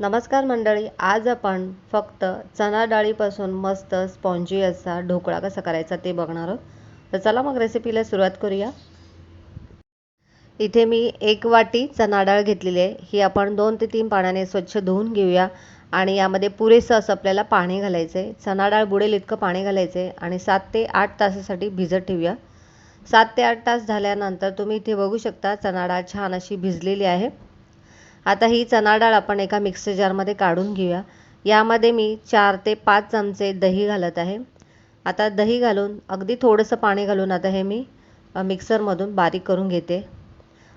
नमस्कार मंडळी आज आपण फक्त चणा डाळीपासून मस्त स्पॉन्जी असा ढोकळा कसा करायचा ते बघणार आहोत. तर चला मग रेसिपीला सुरुवात करूया. इथे मी एक वाटी चणा डाळ घेतलेली आहे. ही आपण दोन ते तीन पाण्याने स्वच्छ धुवून घेऊया आणि यामध्ये पुरेसं असं आपल्याला पाणी घालायचं आहे चणा डाळ बुडेल इतकं पाणी घालायचं आहे आणि सात ते आठ तासासाठी भिजत ठेवूया. सात ते आठ तास झाल्यानंतर तुम्ही इथे बघू शकता चणा डाळ छान अशी भिजलेली आहे. आता ही चणा डाळ आपण एका मिक्सर जारमध्ये काढून घेऊया. यामध्ये मी चार ते पाच चमचे दही घालत आहे. आता दही घालून अगदी थोडंसं पाणी घालून आता हे मी मिक्सरमधून बारीक करून घेते.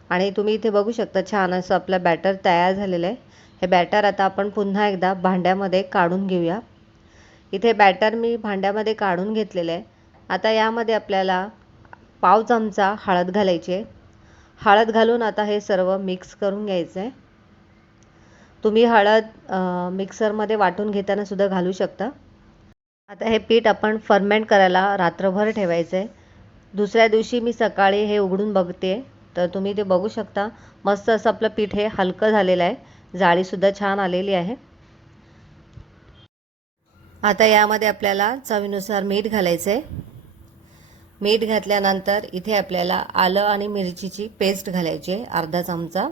आणि तुम्ही इथे बघू शकता छान असं आपलं बॅटर तयार झालेलं आहे. हे बॅटर आता आपण पुन्हा एकदा भांड्यामध्ये काढून घेऊया. इथे बॅटर मी भांड्यामध्ये काढून घेतलेलं आहे. आता यामध्ये आपल्याला पाव चमचा हळद घालायची आहे. हळद घालून आता हे सर्व मिक्स करून घ्यायचं आहे तुम्ही हळद मिक्सरमध्ये वाटून घेताना सुद्धा घालू शकता. आता हे पीठ आपण फर्मेंट करायला रात्रभर ठेवायचं आहे दुसऱ्या दिवशी मी सकाळी हे उघडून बघते तर तुम्ही ते बघू शकता. मस्त असं आपलं पीठ हे हलकं झालेलं आहे. जाळीसुद्धा छान आलेली आहे. आता यामध्ये आपल्याला चवीनुसार मीठ घालायचं आहे मीठ घातल्यानंतर इथे आपल्याला आलं आणि मिरचीची पेस्ट घालायची आहे अर्धा चमचा.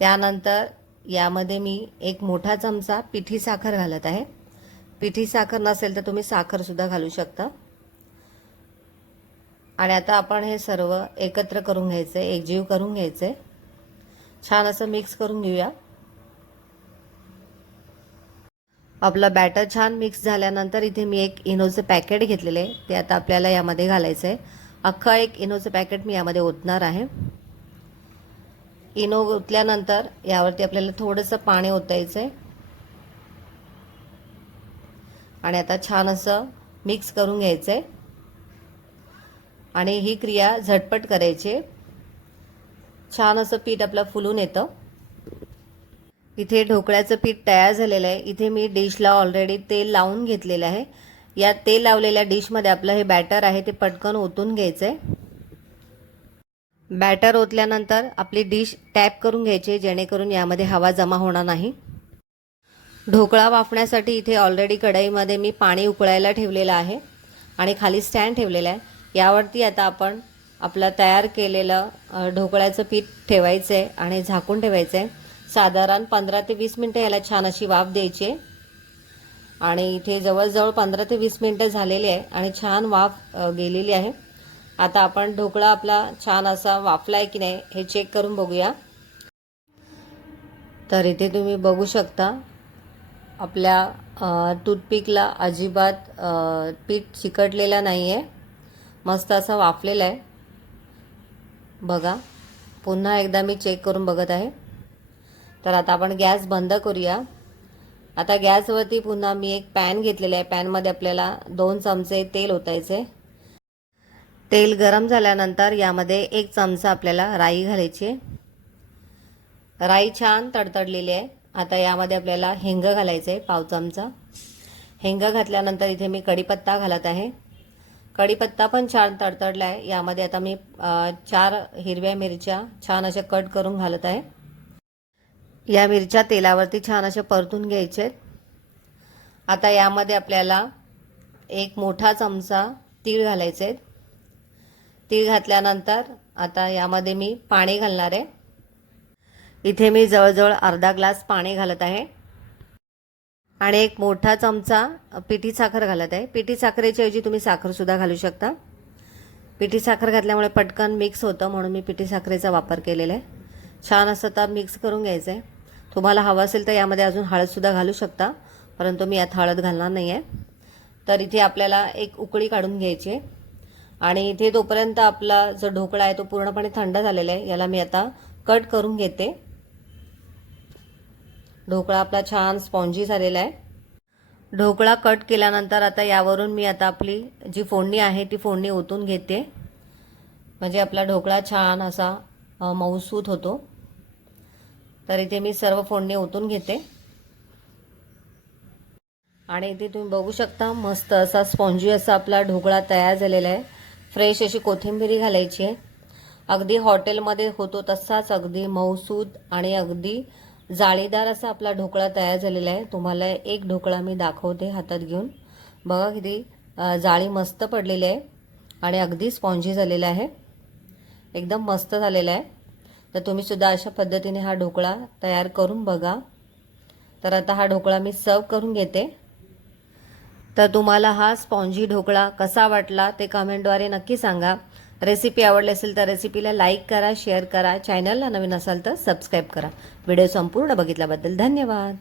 त्यानंतर यामध्ये मी एक मोठा चमचा पिठी साखर घालत आहे. पिठी साखर नसेल तर तुम्ही साखरसुद्धा घालू शकता. आणि आता आपण हे सर्व एकत्र करून घ्यायचं आहे एकजीव करून घ्यायचं. आहे छान असं मिक्स करून घेऊया. आपलं बॅटर छान मिक्स झाल्यानंतर इथे मी एक इनोचं पॅकेट घेतलेलं आहे ते आता आपल्याला यामध्ये घालायचं आहे अख्खं एक इनोचं पॅकेट मी यामध्ये ओतणार आहे. इनो ओतल्यानंतर यावरती आपल्याला थोडंसं पाणी ओतायचं आहे आणि आता छान असं मिक्स करून घ्यायचं आहे आणि ही क्रिया झटपट करायची. छान असं पीठ आपलं फुलून येतं. इथे ढोकळ्याचं पीठ तयार झालेलं आहे. इथे मी डिशला ऑलरेडी तेल लावून घेतलेलं आहे. या तेल लावलेल्या डिशमध्ये आपलं हे बॅटर आहे ते पटकन ओतून घ्यायचं आहे बॅटर ओतल्यानंतर आपली डिश टॅप करून घ्यायची जेणेकरून यामध्ये हवा जमा होणार नाही. ढोकळा वाफण्यासाठी इथे ऑलरेडी कढईमध्ये मी पाणी उकळायला ठेवलेलं आहे आणि खाली स्टँड ठेवलेलं आहे. यावरती आता आपण आपलं तयार केलेलं ढोकळ्याचं पीठ ठेवायचं आहे आणि झाकून ठेवायचं आहे साधारण पंधरा ते वीस मिनटं याला छान अशी वाफ द्यायची आणि इथे जवळजवळ पंधरा ते वीस मिनटं झालेली आहे आणि छान वाफ गेलेली आहे. आता आपण ढोकळा आपला छान असा वाफला आहे की नाही हे चेक करून बघूया. तर इथे तुम्ही बघू शकता आपल्या टूथपिकला अजिबात पीठ चिकटलेला नाही आहे मस्त असा वाफलेला आहे बघा पुन्हा एकदा मी चेक करून बघत आहे. तर आता आपण गॅस बंद करूया. आता गॅसवरती पुन्हा मी एक पॅन घेतलेला आहे. पॅनमध्ये आपल्याला दोन चमचे तेल ओतायचे तेल गरम झाल्यानंतर यामध्ये एक चमचा आपल्याला राई घालायची राई छान तडतडलेली आहे. आता यामध्ये आपल्याला हिंग घालायचं आहे पाव चमचा. हिंग घातल्यानंतर इथे मी कढीपत्ता घालत आहे. कढीपत्ता पण छान तडतडला आहे. यामध्ये आता मी चार हिरव्या मिरच्या छान अशा कट करून घालत आहे. या मिरच्या तेलावरती छान अशा परतून घ्यायचे आहेत. आता यामध्ये आपल्याला एक मोठा चमचा तीळ घालायचे आहेत. तीळ घातल्यानंतर आता यामध्ये मी पाणी घालणार आहे. इथे मी जवळजवळ अर्धा ग्लास पाणी घालत आहे. आणि एक मोठा चमचा पिठी साखर घालत आहे. पिठी साखरेच्या ऐवजी तुम्ही साखरसुद्धा घालू शकता. पिठी साखर घातल्यामुळे पटकन मिक्स होतं म्हणून मी पिठी साखरेचा वापर केलेला आहे. छान असं तर मिक्स करून घ्यायचं आहे. तुम्हाला हवं असेल तर यामध्ये अजून हळदसुद्धा घालू शकता. परंतु मी यात हळद घालणार नाही आहे तर इथे आपल्याला एक उकळी काढून घ्यायची आहे. आणि इथे तोपर्यंत आपला जो ढोकळा आहे तो पूर्णपणे थंड झालेला आहे. याला मी आता कट करून घेते. ढोकळा आपला छान स्पॉन्जी झालेला आहे. ढोकळा कट केल्यानंतर आता यावरून मी आता आपली जी फोडणी आहे ती फोडणी ओतून घेते. म्हणजे आपला ढोकळा छान असा मऊसूत होतो. तर इथे मी सर्व फोडणी ओतून घेते. आणि इथे तुम्ही बघू शकता मस्त असा स्पॉन्जी असा आपला ढोकळा तयार झालेला आहे. फ्रेश अशी कोथिंबिरी घालायची आहे. अगदी हॉटेलमध्ये होतो तसाच अगदी मौसूद आणि अगदी जाळीदार असा आपला ढोकळा तयार झालेला आहे. तुम्हाला एक ढोकळा मी दाखवते हातात घेऊन. बघा किती जाळी मस्त पडलेली आहे आणि अगदी स्पॉन्जी झालेला आहे. एकदम मस्त झालेला आहे. तर तुम्ही सुद्धा अशा पद्धतीने हा ढोकळा तयार करून बघा. तर आता हा ढोकळा मी सर्व करून घेते. तर तुम्हाला हा स्पॉन्जी ढोकळा कसा वाटला ते कमेंटद्वारे नक्की सांगा. रेसिपी आवडली असेल तर रेसिपीला लाईक करा शेअर करा. चॅनलला नवीन असाल तर सबस्क्राईब करा. व्हिडिओ संपूर्ण बघितल्याबद्दल धन्यवाद.